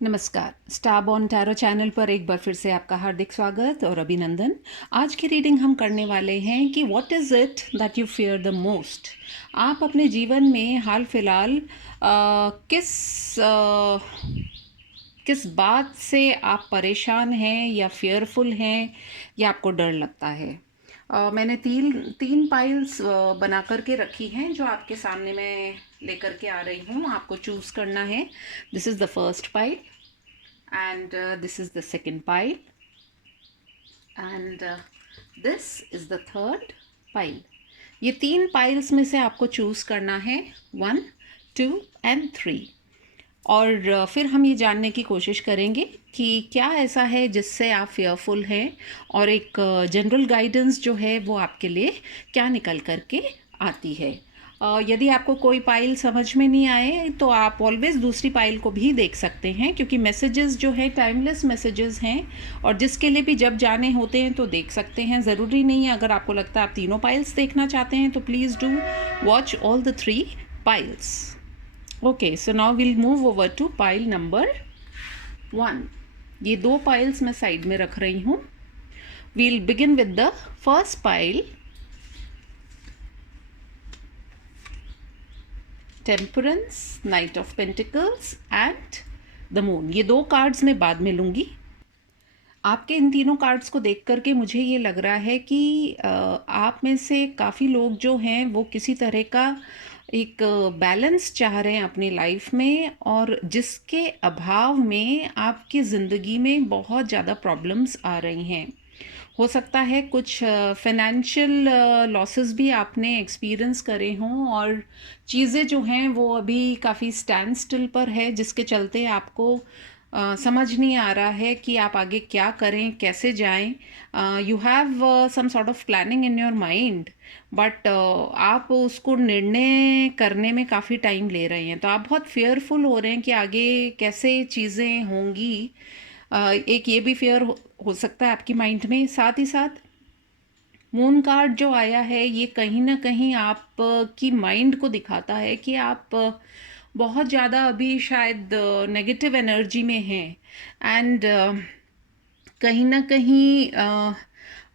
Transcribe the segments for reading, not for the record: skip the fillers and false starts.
नमस्कार, star born tarot channel पर एक बार फिर से आपका हार्दिक स्वागत और अभिनंदन। आज की रीडिंग हम करने वाले हैं कि what is it that you fear the most. आप अपने जीवन में हाल फिलहाल किस बात से आप परेशान हैं या फियरफुल हैं या आपको डर लगता है। मैंने तीन तीन पाइल्स बना करके रखी हैं जो आपके सामने मैं लेकर के आ रही हूँ। आपको चूज़ करना है। This is the first pile and this is the second pile and this is the third pile। ये तीन पाइल्स में से आपको चूज़ करना है 1, 2 and 3 और फिर हम ये जानने की कोशिश करेंगे कि क्या ऐसा है जिससे आप फेयरफुल हैं और एक जनरल गाइडेंस जो है वो आपके लिए क्या निकल करके आती है। यदि आपको कोई पाइल समझ में नहीं आए तो आप ऑलवेज़ दूसरी पाइल को भी देख सकते हैं, क्योंकि मैसेजेस जो है टाइमलेस मैसेजेस हैं और जिसके लिए भी जब जाने होते हैं तो देख सकते हैं। ज़रूरी नहीं है, अगर आपको लगता है आप तीनों पाइल्स देखना चाहते हैं तो please do watch all the 3 piles. Okay, so now will move over to pile number 1। ये दो पाइल्स मैं साइड में रख रही हूँ। We'll begin with the first pile, temperance, knight of pentacles and the moon. ये दो कार्ड्स मैं बाद में लूँगी। आपके इन तीनों कार्ड्स को देख करके मुझे ये लग रहा है कि आप में से काफ़ी लोग जो हैं वो किसी तरह का एक बैलेंस चाह रहे हैं अपनी लाइफ में, और जिसके अभाव में आपकी ज़िंदगी में बहुत ज़्यादा प्रॉब्लम्स आ रही हैं। हो सकता है कुछ फाइनेंशियल लॉसेस भी आपने एक्सपीरियंस करे हों और चीज़ें जो हैं वो अभी काफ़ी स्टैंड स्टिल पर है, जिसके चलते आपको समझ नहीं आ रहा है कि आप आगे क्या करें, कैसे जाएं। You have some sort of planning in your mind, but आप उसको निर्णय करने में काफ़ी टाइम ले रहे हैं, तो आप बहुत फेयरफुल हो रहे हैं कि आगे कैसे चीज़ें होंगी। एक ये भी फेयर हो सकता है आपकी माइंड में। साथ ही साथ मून कार्ड जो आया है ये कहीं ना कहीं आप की माइंड को दिखाता है कि आप बहुत ज़्यादा अभी शायद नेगेटिव एनर्जी में हैं एंड कहीं ना कहीं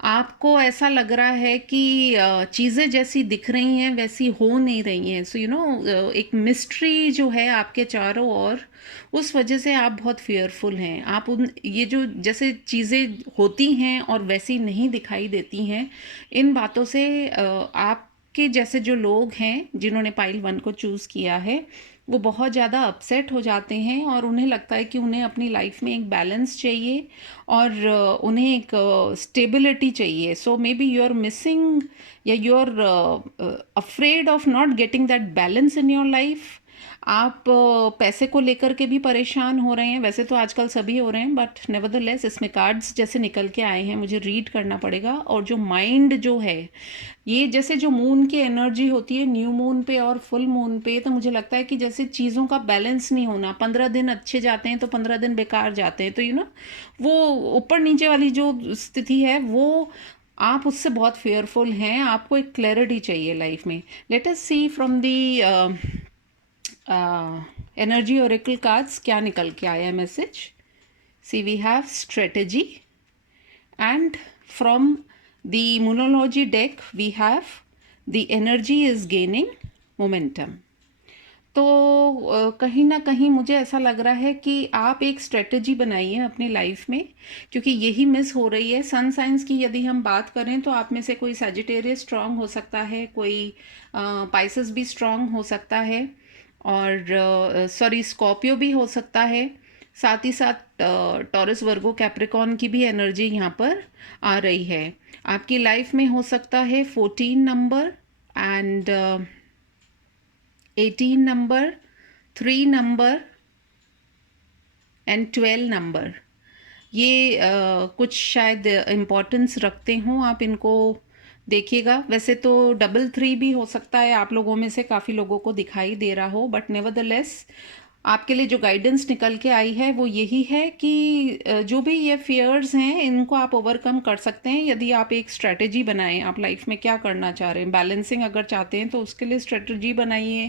आपको ऐसा लग रहा है कि चीज़ें जैसी दिख रही हैं वैसी हो नहीं रही हैं। सो यू नो, एक मिस्ट्री जो है आपके चारों ओर, उस वजह से आप बहुत फियरफुल हैं। आप उन ये जो जैसे चीज़ें होती हैं और वैसी नहीं दिखाई देती हैं, इन बातों से आपके जैसे जो लोग हैं जिन्होंने पाइल 1 को चूज़ किया है वो बहुत ज़्यादा अपसेट हो जाते हैं और उन्हें लगता है कि उन्हें अपनी लाइफ में एक बैलेंस चाहिए और उन्हें एक स्टेबिलिटी चाहिए। So may be you are missing या you are afraid of not getting that balance in your life. आप पैसे को लेकर के भी परेशान हो रहे हैं, वैसे तो आजकल सभी हो रहे हैं, बट नेवरदलेस इसमें कार्ड्स जैसे निकल के आए हैं, मुझे रीड करना पड़ेगा। और जो माइंड जो है, ये जैसे जो मून की एनर्जी होती है न्यू मून पे और फुल मून पे, तो मुझे लगता है कि जैसे चीज़ों का बैलेंस नहीं होना, 15 दिन अच्छे जाते हैं तो 15 दिन बेकार जाते हैं, तो यू नो वो ऊपर नीचे वाली जो स्थिति है वो आप उससे बहुत फेयरफुल हैं। आपको एक क्लैरिटी चाहिए लाइफ में। Let us see from the energy oracle cards क्या निकल के आया है message. See we have strategy and from the Moonology deck we have the energy is gaining momentum। तो कहीं ना कहीं मुझे ऐसा लग रहा है कि आप एक स्ट्रेटजी बनाइए अपनी लाइफ में, क्योंकि यही मिस हो रही है। सन साइंस की यदि हम बात करें तो आप में से कोई सजिटेरियस स्ट्रांग हो सकता है, कोई पाइसेस भी स्ट्रांग हो सकता है, और सॉरी स्कॉर्पियो भी हो सकता है। साथ ही साथ टॉरस, वर्गो, कैप्रिकॉर्न की भी एनर्जी यहाँ पर आ रही है। आपकी लाइफ में हो सकता है 14 number and 18 number, 3 number and 12 number. ये कुछ शायद इम्पोर्टेंस रखते हों, आप इनको देखिएगा। वैसे तो 3 भी हो सकता है, आप लोगों में से काफ़ी लोगों को दिखाई दे रहा हो, बट नेवरदलेस आपके लिए जो गाइडेंस निकल के आई है वो यही है कि जो भी ये फियर्स हैं इनको आप ओवरकम कर सकते हैं यदि आप एक स्ट्रेटजी बनाएं। आप लाइफ में क्या करना चाह रहे हैं, बैलेंसिंग अगर चाहते हैं तो उसके लिए स्ट्रेटजी बनाइए।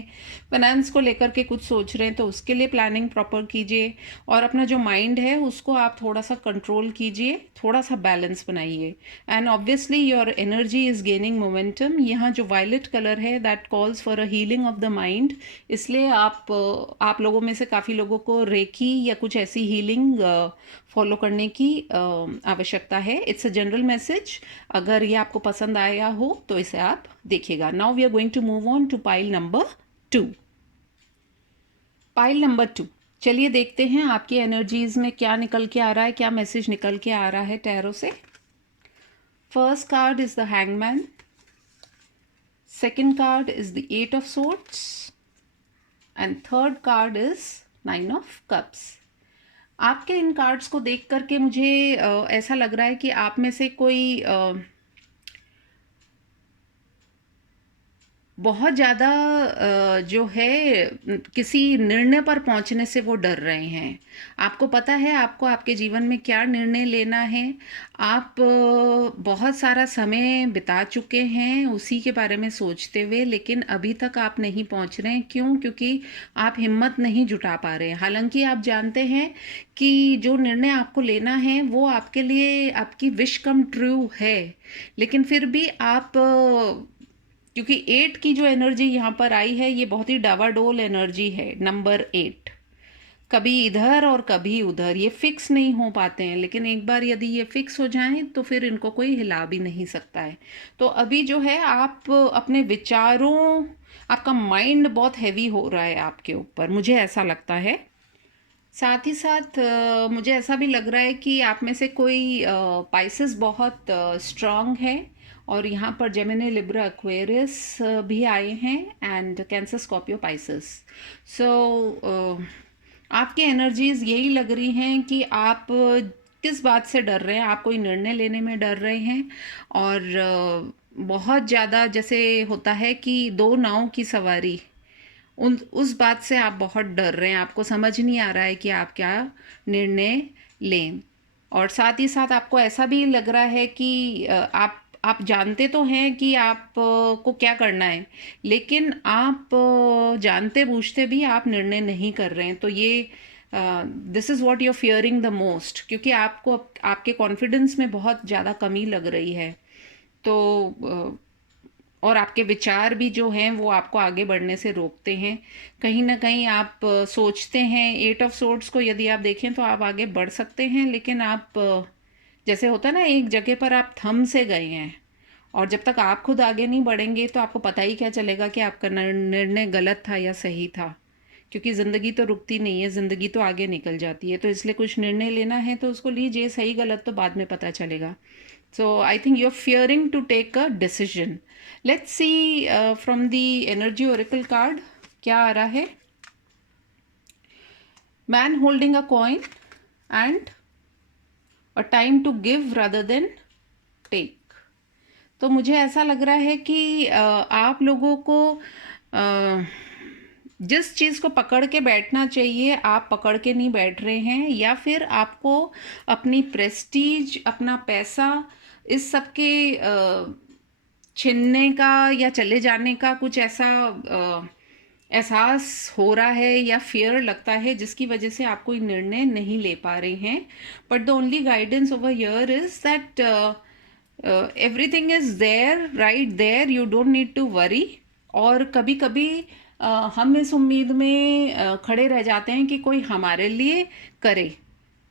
फाइनेंस को लेकर के कुछ सोच रहे हैं तो उसके लिए प्लानिंग प्रॉपर कीजिए, और अपना जो माइंड है उसको आप थोड़ा सा कंट्रोल कीजिए, थोड़ा सा बैलेंस बनाइए। And obviously your energy is gaining momentum. यहाँ जो वायलेट कलर है that calls for a healing of the mind, इसलिए आप लोगों में से काफ़ी लोगों को रेकी या कुछ ऐसी हीलिंग फॉलो करने की आवश्यकता है। It's a general message. अगर ये आपको पसंद आया हो तो इसे आप देखिएगा। Now we are going to move on to pile number 2। Pile number 2, चलिए देखते हैं आपकी एनर्जीज में क्या निकल के आ रहा है, क्या मैसेज निकल के आ रहा है टैरो से। First card is the hangman, second card is the 8 of swords and third card is 9 of cups. आपके इन कार्ड्स को देख करके मुझे ऐसा लग रहा है कि आप में से कोई बहुत ज़्यादा जो है किसी निर्णय पर पहुंचने से वो डर रहे हैं। आपको पता है आपको आपके जीवन में क्या निर्णय लेना है। आप बहुत सारा समय बिता चुके हैं उसी के बारे में सोचते हुए, लेकिन अभी तक आप नहीं पहुंच रहे हैं। क्यों? क्योंकि आप हिम्मत नहीं जुटा पा रहे हैं। हालांकि आप जानते हैं कि जो निर्णय आपको लेना है वो आपके लिए आपकी विश कम ट्रू है, लेकिन फिर भी आप क्योंकि 8 की जो एनर्जी यहाँ पर आई है ये बहुत ही डावाडोल एनर्जी है। नंबर 8 कभी इधर और कभी उधर, ये फिक्स नहीं हो पाते हैं, लेकिन एक बार यदि ये फिक्स हो जाएं तो फिर इनको कोई हिला भी नहीं सकता है। तो अभी जो है आप अपने विचारों, आपका माइंड बहुत हैवी हो रहा है आपके ऊपर, मुझे ऐसा लगता है। साथ ही साथ मुझे ऐसा भी लग रहा है कि आप में से कोई पाइसेस बहुत स्ट्रांग है, और यहाँ पर जेमिनी, लिब्रा, एक्वेरियस भी आए हैं, एंड कैंसर, स्कॉर्पियो, पाइसेस। सो आपकी एनर्जीज यही लग रही हैं कि आप किस बात से डर रहे हैं। आप कोई निर्णय लेने में डर रहे हैं, और बहुत ज़्यादा जैसे होता है कि दो नाव की सवारी, उस बात से आप बहुत डर रहे हैं। आपको समझ नहीं आ रहा है कि आप क्या निर्णय लें। और साथ ही साथ आपको ऐसा भी लग रहा है कि आप जानते तो हैं कि आप को क्या करना है, लेकिन आप जानते बूझते भी आप निर्णय नहीं कर रहे हैं। तो ये this is what you are fearing the most, क्योंकि आपको आपके कॉन्फिडेंस में बहुत ज़्यादा कमी लग रही है। तो और आपके विचार भी जो हैं वो आपको आगे बढ़ने से रोकते हैं। कहीं ना कहीं आप सोचते हैं, 8 ऑफ सोर्ड्स को यदि आप देखें तो आप आगे बढ़ सकते हैं, लेकिन आप जैसे होता है ना, एक जगह पर आप थम से गए हैं, और जब तक आप खुद आगे नहीं बढ़ेंगे तो आपको पता ही क्या चलेगा कि आपका निर्णय गलत था या सही था। क्योंकि ज़िंदगी तो रुकती नहीं है, ज़िंदगी तो आगे निकल जाती है। तो इसलिए कुछ निर्णय लेना है तो उसको लीजिए, सही गलत तो बाद में पता चलेगा। So I think you're fearing to take a decision. Let's see from the energy oracle card क्या आ रहा है। Man holding a coin and a time to give rather than take. तो मुझे ऐसा लग रहा है कि आप लोगों को जिस चीज़ को पकड़ के बैठना चाहिए आप पकड़ के नहीं बैठ रहे हैं, या फिर आपको अपनी प्रेस्टीज, अपना पैसा, इस सब के छीनने का या चले जाने का कुछ ऐसा एहसास हो रहा है या फियर लगता है, जिसकी वजह से आप कोई निर्णय नहीं ले पा रहे हैं। But the only guidance over here is that everything is there, right there, you don't need to worry. और कभी कभी हम इस उम्मीद में खड़े रह जाते हैं कि कोई हमारे लिए करे,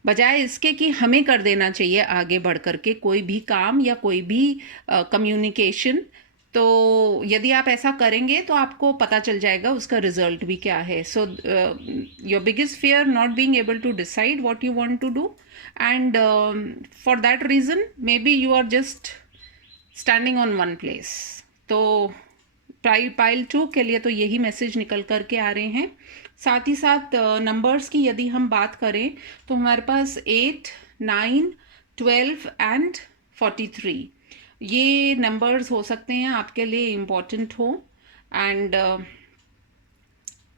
बजाय इसके कि हमें कर देना चाहिए आगे बढ़ करके कोई भी काम या कोई भी कम्युनिकेशन। तो यदि आप ऐसा करेंगे तो आपको पता चल जाएगा उसका रिजल्ट भी क्या है। So your biggest fear not being able to decide what you want to do, and for that reason may be you are just standing on one place. तो पाइल 2 के लिए तो यही मैसेज निकल कर के आ रहे हैं। साथ ही साथ नंबर्स की यदि हम बात करें तो हमारे पास 8, 9, 12 एंड 43 ये नंबर्स हो सकते हैं आपके लिए इम्पॉर्टेंट हो। एंड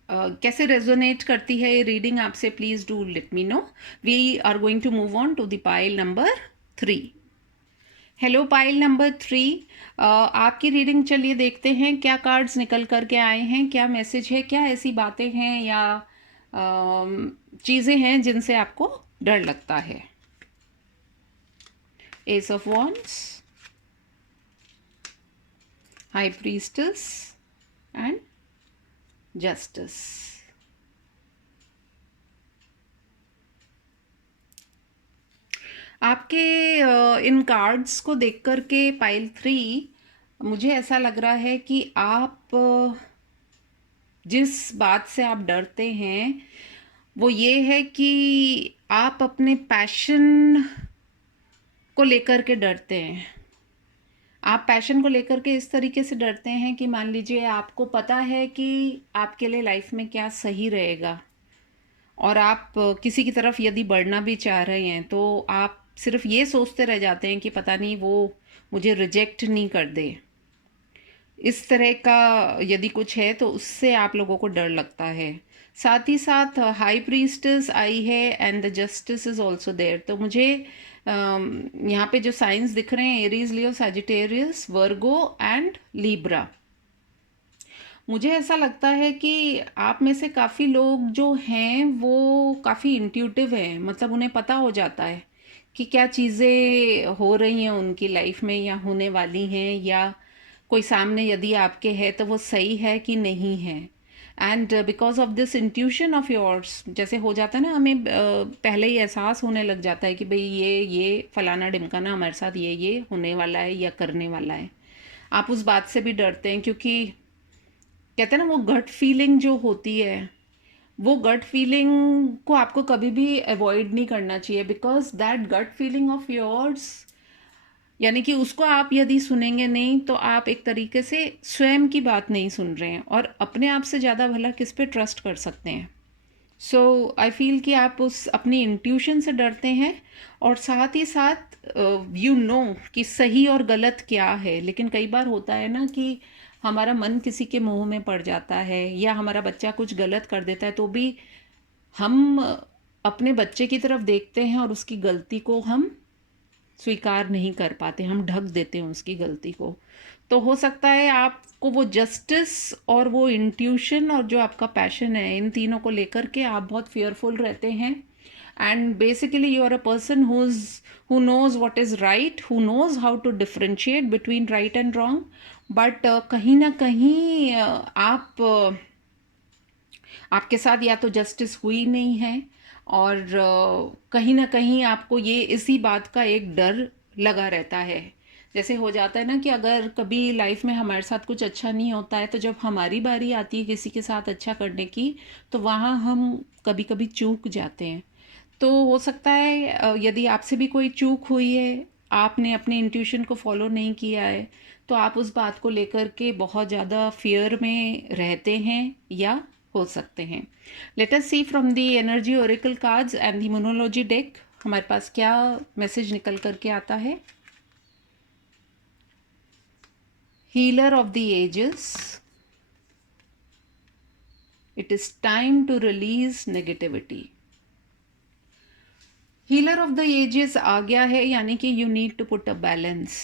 कैसे रेजोनेट करती है ये रीडिंग आपसे, please do let me know. We are going to move on to the pile number 3. Hello pile number 3. आपकी रीडिंग चलिए देखते हैं क्या कार्ड्स निकल कर के आए हैं, क्या मैसेज है, क्या ऐसी बातें हैं या चीज़ें हैं जिनसे आपको डर लगता है. S of wands, high priestess and justice. आपके इन कार्ड्स को देख कर के पाइल 3 मुझे ऐसा लग रहा है कि आप जिस बात से आप डरते हैं वो ये है कि आप अपने पैशन को लेकर के डरते हैं. आप पैशन को लेकर के इस तरीके से डरते हैं कि मान लीजिए आपको पता है कि आपके लिए लाइफ में क्या सही रहेगा और आप किसी की तरफ यदि बढ़ना भी चाह रहे हैं तो आप सिर्फ ये सोचते रह जाते हैं कि पता नहीं वो मुझे रिजेक्ट नहीं कर दे. इस तरह का यदि कुछ है तो उससे आप लोगों को डर लगता है. साथ ही साथ हाई प्रीस्टेस आई है and the justice is also there. तो मुझे यहाँ पे जो साइंस दिख रहे हैं Aries, Leo, Sagittarius, Virgo and Libra. मुझे ऐसा लगता है कि आप में से काफ़ी लोग जो हैं वो काफ़ी इंट्यूटिव हैं, मतलब उन्हें पता हो जाता है कि क्या चीज़ें हो रही हैं उनकी लाइफ में या होने वाली हैं, या कोई सामने यदि आपके है तो वो सही है कि नहीं है. And because of this intuition of yours, जैसे हो जाता है ना हमें पहले ही एहसास होने लग जाता है कि भाई ये फलाना ढिमकाना हमारे साथ ये होने वाला है या करने वाला है. आप उस बात से भी डरते हैं क्योंकि कहते हैं ना वो गट फीलिंग जो होती है, वो गट फीलिंग को आपको कभी भी अवॉइड नहीं करना चाहिए. Because that gut feeling of yours, यानी कि उसको आप यदि सुनेंगे नहीं तो आप एक तरीके से स्वयं की बात नहीं सुन रहे हैं और अपने आप से ज़्यादा भला किस पे ट्रस्ट कर सकते हैं. सो आई फील कि आप उस अपनी इंट्यूशन से डरते हैं और साथ ही साथ यू नो कि सही और गलत क्या है. लेकिन कई बार होता है ना कि हमारा मन किसी के मुंह में पड़ जाता है या हमारा बच्चा कुछ गलत कर देता है तो भी हम अपने बच्चे की तरफ देखते हैं और उसकी गलती को हम स्वीकार नहीं कर पाते, हम ढक देते हैं उसकी गलती को. तो हो सकता है आपको वो जस्टिस और वो इंट्यूशन और जो आपका पैशन है, इन तीनों को लेकर के आप बहुत फियरफुल रहते हैं. And basically you are a person who knows what is right, who knows how to differentiate between right and wrong. But कहीं ना कहीं आपके साथ या तो जस्टिस हुई नहीं है और कहीं ना कहीं आपको ये इसी बात का एक डर लगा रहता है. जैसे हो जाता है ना कि अगर कभी लाइफ में हमारे साथ कुछ अच्छा नहीं होता है तो जब हमारी बारी आती है किसी के साथ अच्छा करने की तो वहाँ हम कभी कभी चूक जाते हैं. तो हो सकता है यदि आपसे भी कोई चूक हुई है, आपने अपने इंट्यूशन को फॉलो नहीं किया है, तो आप उस बात को लेकर के बहुत ज़्यादा फियर में रहते हैं या हो सकते हैं. Let us see from the energy oracle cards and the monology deck हमारे पास क्या मैसेज निकल करके आता है. Healer of the ages, it is time to release negativity. Healer of the ages आ गया है, यानी कि you need to put a balance.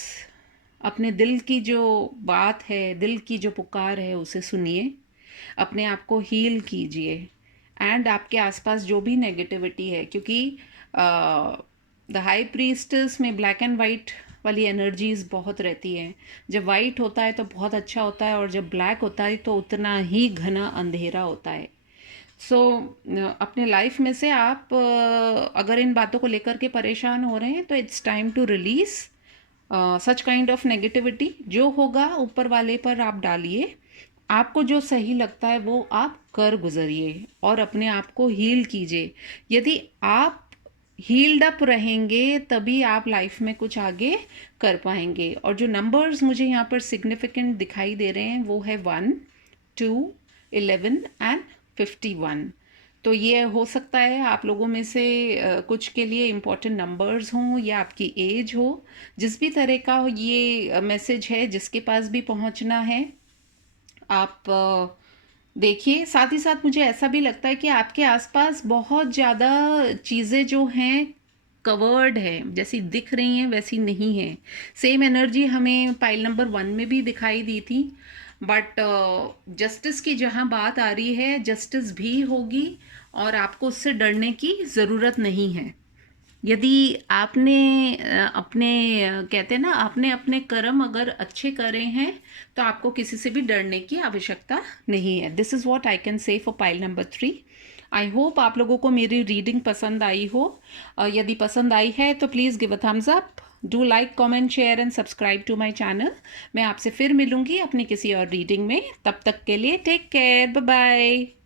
अपने दिल की जो बात है, दिल की जो पुकार है उसे सुनिए, अपने आप को हील कीजिए. एंड आपके आसपास जो भी नेगेटिविटी है, क्योंकि द हाई प्रीस्टेस में ब्लैक एंड वाइट वाली एनर्जीज बहुत रहती हैं. जब वाइट होता है तो बहुत अच्छा होता है और जब ब्लैक होता है तो उतना ही घना अंधेरा होता है. सो अपने लाइफ में से आप अगर इन बातों को लेकर के परेशान हो रहे हैं तो it's time to release such kind of negativity. जो होगा ऊपर वाले पर आप डालिए, आपको जो सही लगता है वो आप कर गुजरिए और अपने आप को हील कीजिए. यदि आप हील्ड अप रहेंगे तभी आप लाइफ में कुछ आगे कर पाएंगे. और जो नंबर्स मुझे यहाँ पर सिग्निफिकेंट दिखाई दे रहे हैं वो है 1, 2, 11 एंड 51. तो ये हो सकता है आप लोगों में से कुछ के लिए इम्पोर्टेंट नंबर्स हों या आपकी एज हो. जिस भी तरह का ये मैसेज है, जिसके पास भी पहुंचना है, आप देखिए, साथ ही साथ मुझे ऐसा भी लगता है कि आपके आसपास बहुत ज़्यादा चीज़ें जो हैं कवर्ड हैं, जैसी दिख रही हैं वैसी नहीं हैं। सेम एनर्जी हमें पाइल नंबर 1 में भी दिखाई दी थी, बट जस्टिस की जहाँ बात आ रही है, जस्टिस भी होगी और आपको उससे डरने की ज़रूरत नहीं है। यदि आपने अपने कहते हैं ना, आपने अपने कर्म अगर अच्छे करे हैं तो आपको किसी से भी डरने की आवश्यकता नहीं है। This is what I can say for pile number 3। I hope आप लोगों को मेरी रीडिंग पसंद आई हो। यदि पसंद आई है तो please give a thumbs up, do like, comment, share and subscribe to my channel. मैं आपसे फिर मिलूंगी अपनी किसी और रीडिंग में। तब तक के लिए टेक केयर, बाय बाय।